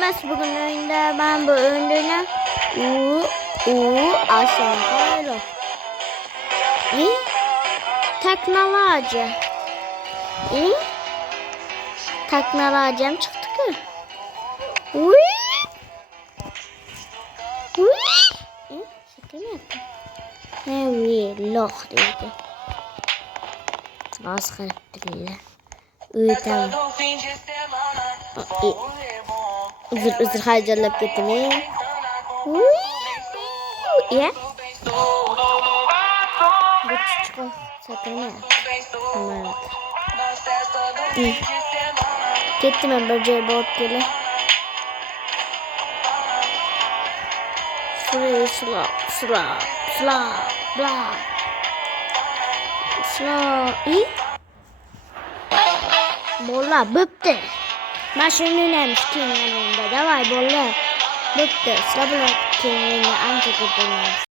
emas bugün oyunda. Ben bu oyunda aşağı kaylo. Teknoloji. Teknolojim çıktı ki. Şaka mı yaptın? Loh dedi. Az karakteriyle. Tamam. Üzür harcalıp getireyim. Ya. Bu çıkın. Satın mı? Gittim ben böceğe bot gele. Şurayı sıla. Bla. Bolla bıktı. Maşını neymiş kimin yanında? Davay bolla. Bıktı. Sıla bırak kimin yanında ancak gidilmez.